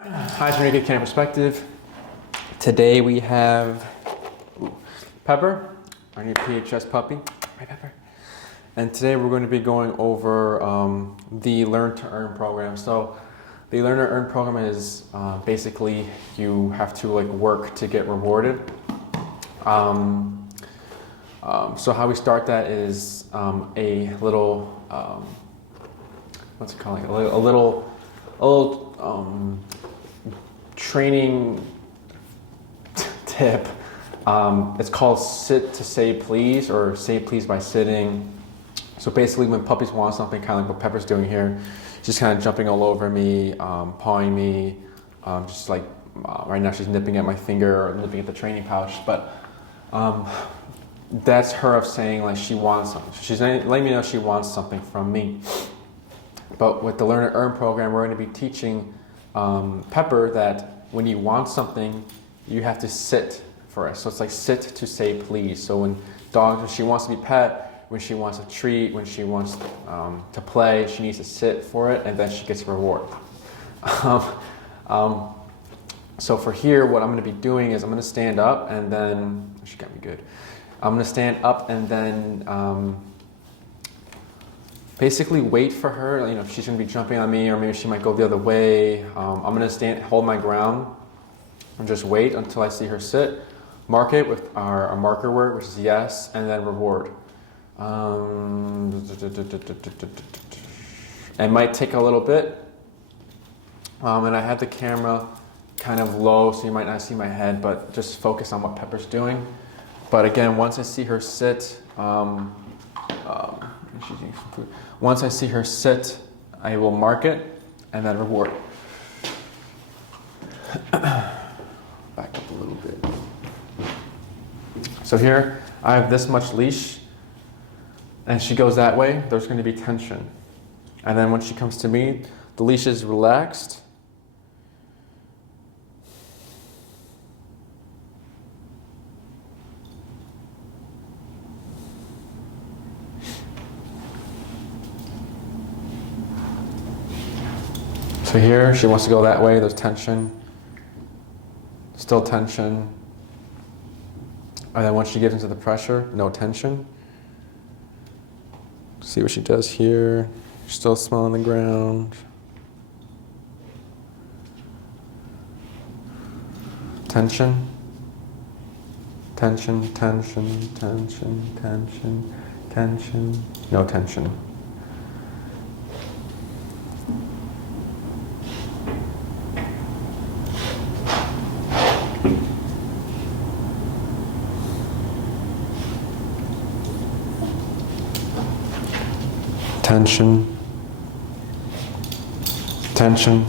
Hi, San Miguel Canine Perspective. Today we have Pepper, our new PHS puppy. Right, Pepper. And today we're going to be going over the Learn to Earn program. So the Learn to Earn program is basically you have to work to get rewarded. So how we start that is a little what's it called? A little training tip. It's called sit to say please, or say please by sitting. So basically when puppies want something, kind of like what Pepper's doing here, she's kind of jumping all over me, pawing me, just like right now she's nipping at my finger or nipping at the training pouch. But that's her of saying like she wants something. She's letting me know she wants something from me. But with the Learn to Earn program, we're going to be teaching Pepper that when you want something, you have to sit for it. So it's like sit to say please. So when she wants to be pet, when she wants a treat, when she wants to play, she needs to sit for it, and then she gets a reward. So for here, what I'm going to be doing is I'm going to stand up, and then she got me good. I'm going to stand up and then basically wait for her. You know, she's going to be jumping on me, or maybe she might go the other way. I'm going to hold my ground and just wait until I see her sit. Mark it with our marker word, which is yes, and then reward. It might take a little bit. And I have the camera kind of low, so you might not see my head, but just focus on what Pepper's doing. But again, once I see her sit, once I see her sit, I will mark it and then reward. Back up a little bit. So here, I have this much leash, and she goes that way, there's going to be tension. And then when she comes to me, the leash is relaxed. So here, she wants to go that way, there's tension, still tension. And then once she gets into the pressure, no tension. See what she does here, still small on the ground. Tension, tension, tension, tension, tension, tension, no tension. Tension, tension,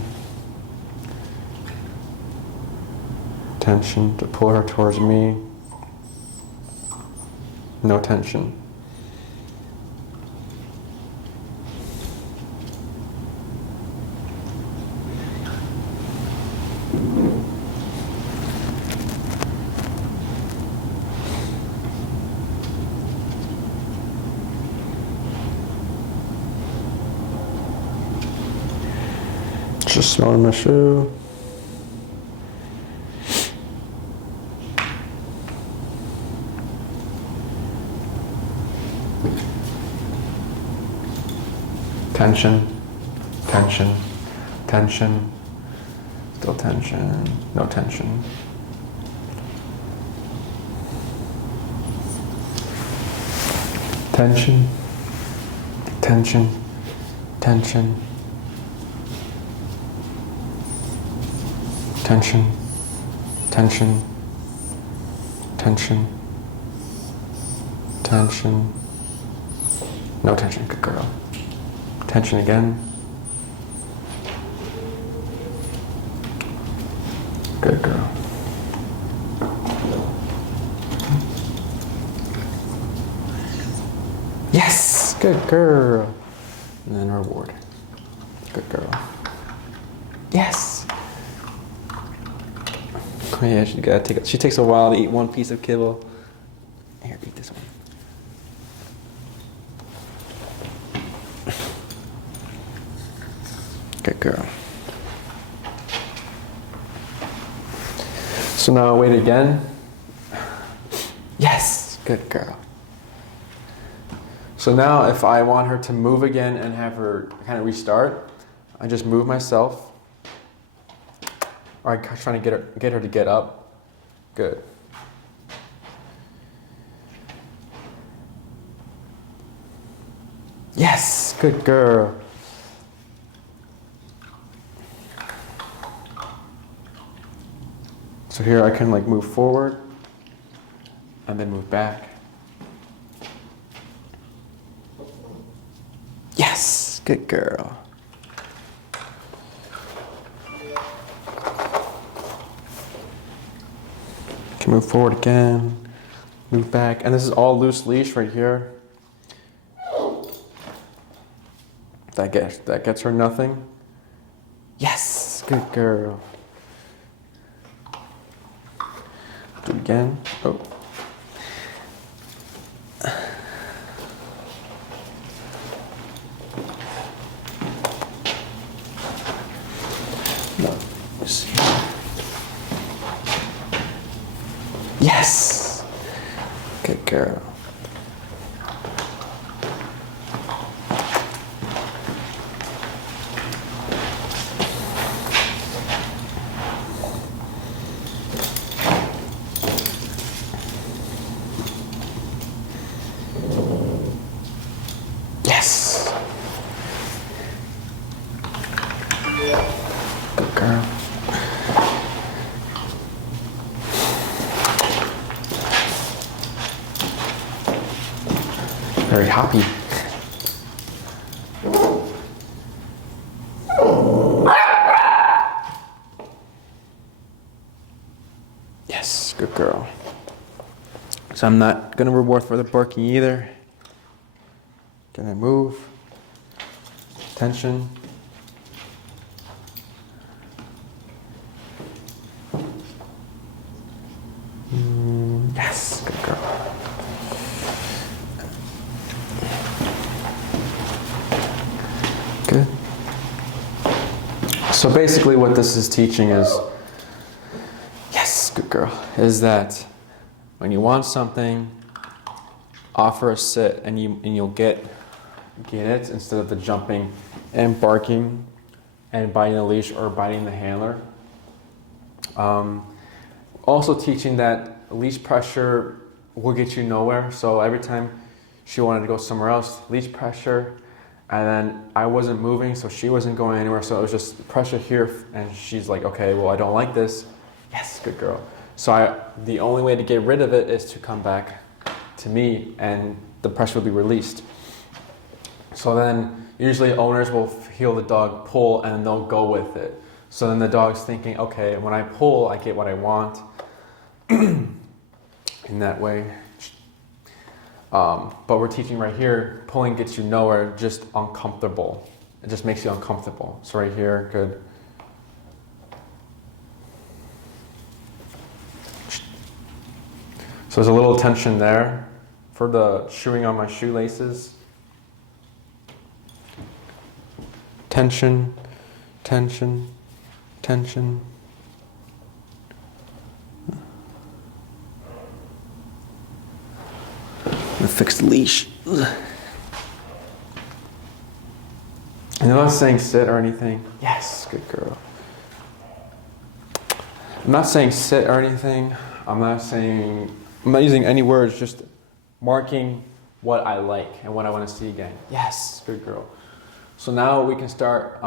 tension to pull her towards me, no tension. Just smelling my shoe. Tension, tension, tension, still tension, no tension. Tension, tension, tension. Tension, tension, tension, tension, no tension, good girl. Tension again. Good girl. Yes, good girl. And then reward. Good girl. Yes. Oh yeah, she gotta take. She takes a while to eat one piece of kibble. Here, eat this one. Good girl. So now wait again. Yes, good girl. So now if I want her to move again and have her kind of restart, I just move myself. Or I'm trying to get her to get up. Good. Yes, good girl. So here I can like move forward and then move back. Yes, good girl. Can move forward again, move back, and this is all loose leash right here. That gets her nothing. Yes, good girl. Do it again. Oh. No. Let's see. Yes. Good girl. Yes. Good girl. Very happy. Yes, good girl. So I'm not gonna reward for the barking either. Gonna move. Tension. Yes, good girl. Good. So basically what this is teaching is, yes, good girl, is that when you want something, offer a sit and you'll get it instead of the jumping and barking and biting the leash or biting the handler. Also teaching that leash pressure will get you nowhere. So every time she wanted to go somewhere else, leash pressure, and then I wasn't moving, so she wasn't going anywhere. So it was just pressure here, and she's like, okay, well, I don't like this. Yes, good girl. So the only way to get rid of it is to come back to me, and the pressure will be released. So then usually owners will feel the dog pull and they'll go with it. So then the dog's thinking, okay, when I pull, I get what I want. In that way. But we're teaching right here, pulling gets you nowhere, just uncomfortable. It just makes you uncomfortable. So right here, good. So there's a little tension there for the shoeing on my shoelaces. Tension, tension, tension. I'm gonna fix the leash. And I'm not saying sit or anything. Yes, good girl. I'm not saying sit or anything. I'm not using any words, just marking what I like and what I want to see again. Yes, good girl. So now we can start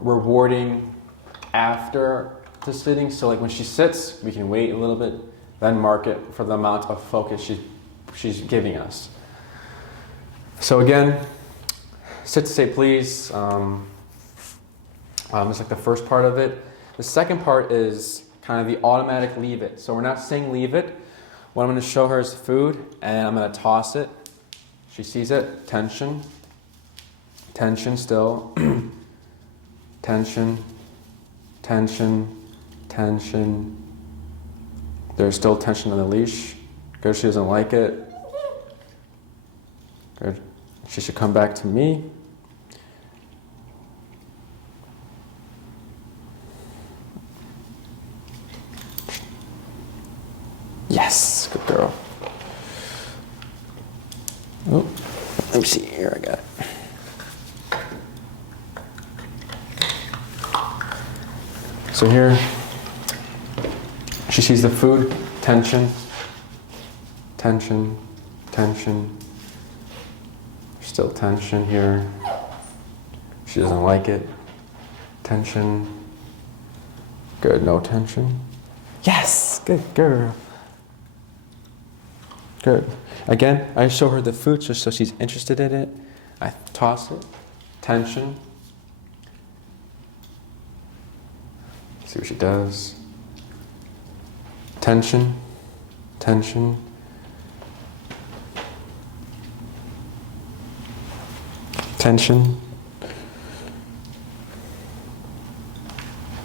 rewarding after the sitting. So like when she sits, we can wait a little bit, then mark it for the amount of focus she's giving us. So again, sit to say please. It's like the first part of it. The second part is kind of the automatic leave it. So we're not saying leave it. What I'm going to show her is food, and I'm going to toss it. She sees it. Tension. Tension still. Tension. Tension. Tension. There's still tension on the leash. Good, she doesn't like it. Good. She should come back to me. Yes, good girl. Oh, let me see here, I got it. So here, she sees the food, tension, tension, tension. Still tension here. She doesn't like it. Tension. Good, no tension. Yes, good girl. Good. Again, I show her the food just so she's interested in it. I toss it. Tension. See what she does. Tension. Tension. Tension.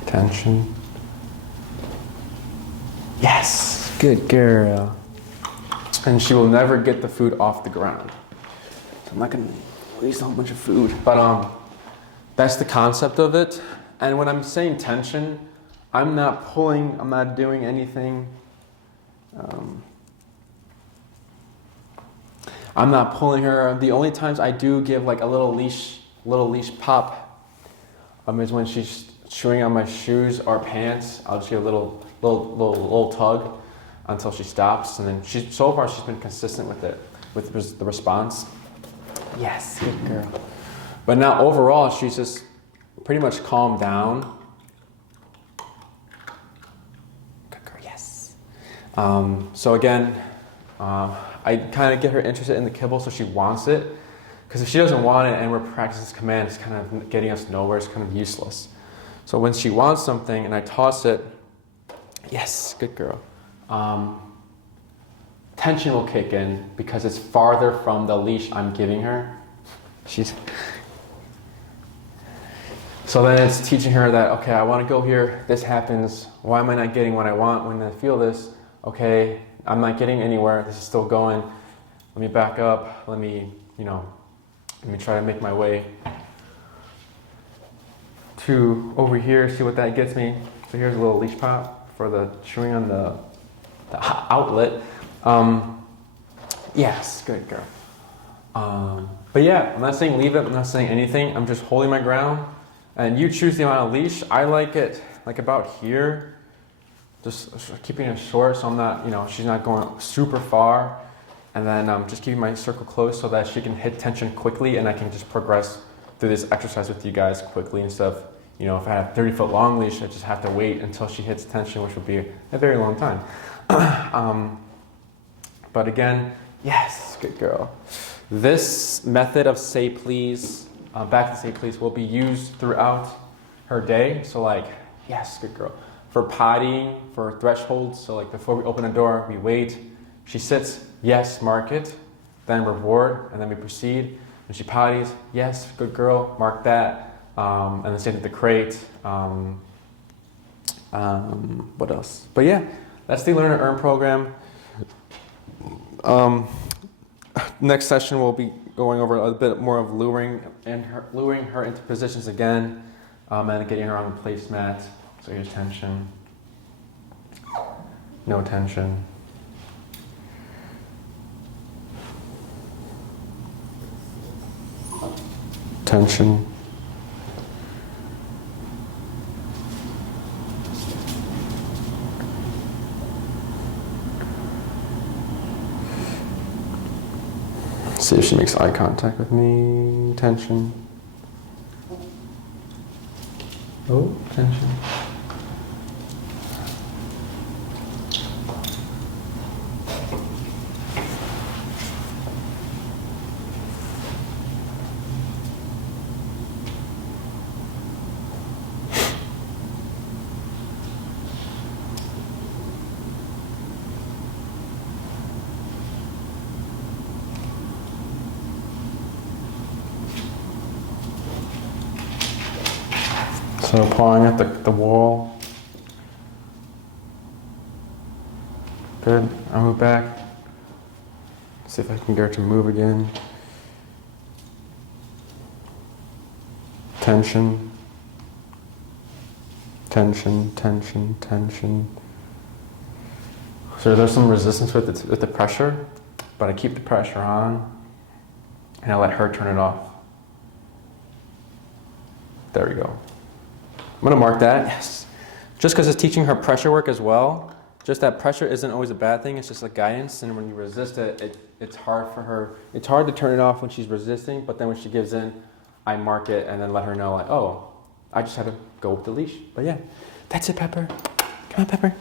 Tension. Yes, good girl. And she will never get the food off the ground. So I'm not gonna waste a whole bunch of food. But that's the concept of it. And when I'm saying tension, I'm not pulling, I'm not doing anything. I'm not pulling her. The only times I do give like a little leash pop is when she's chewing on my shoes or pants. I'll just give a little tug until she stops, and then so far she's been consistent with it, with the response. Yes, good girl. But now overall she's just pretty much calmed down. Good girl, yes. So again, I kind of get her interested in the kibble so she wants it, because if she doesn't want it and we're practicing this command, it's kind of getting us nowhere, it's kind of useless. So when she wants something and I toss it, yes, good girl. Tension will kick in because it's farther from the leash I'm giving her. So then it's teaching her that, okay, I want to go here, this happens, why am I not getting what I want when I feel this? Okay, I'm not getting anywhere, this is still going, let me back up, let me try to make my way to over here, see what that gets me. So here's a little leash pop for the chewing on the outlet. Yes, good girl. But yeah, I'm not saying leave it, I'm not saying anything, I'm just holding my ground. And you choose the amount of leash. I like it like about here, just keeping it short so I'm not, she's not going super far. And then just keeping my circle close so that she can hit tension quickly and I can just progress through this exercise with you guys quickly instead of, if I have a 30-foot long leash, I just have to wait until she hits tension, which would be a very long time. But again, yes, good girl. This method of say please, back to say please, will be used throughout her day. So like, yes, good girl. For pottying, for thresholds, so like before we open the door, we wait. She sits, yes, mark it, then reward, and then we proceed. When she potties, yes, good girl, mark that. And the same with the crate. What else? But yeah, that's the Learn to Earn program. Next session we'll be going over a bit more of luring her into positions again, and getting her on the placemat. So here's tension, no tension. Tension. See if she makes eye contact with me. Tension. Oh, tension. So pawing at the wall. Good. I'll move back. See if I can get her to move again. Tension. Tension, tension, tension. So there's some resistance with the pressure, but I keep the pressure on and I let her turn it off. There we go. I'm gonna mark that, yes. Just because it's teaching her pressure work as well, just that pressure isn't always a bad thing, it's just like guidance, and when you resist it, it's hard for her, it's hard to turn it off when she's resisting, but then when she gives in, I mark it and then let her know like, oh, I just had to go with the leash. But yeah, that's it, Pepper. Come on, Pepper.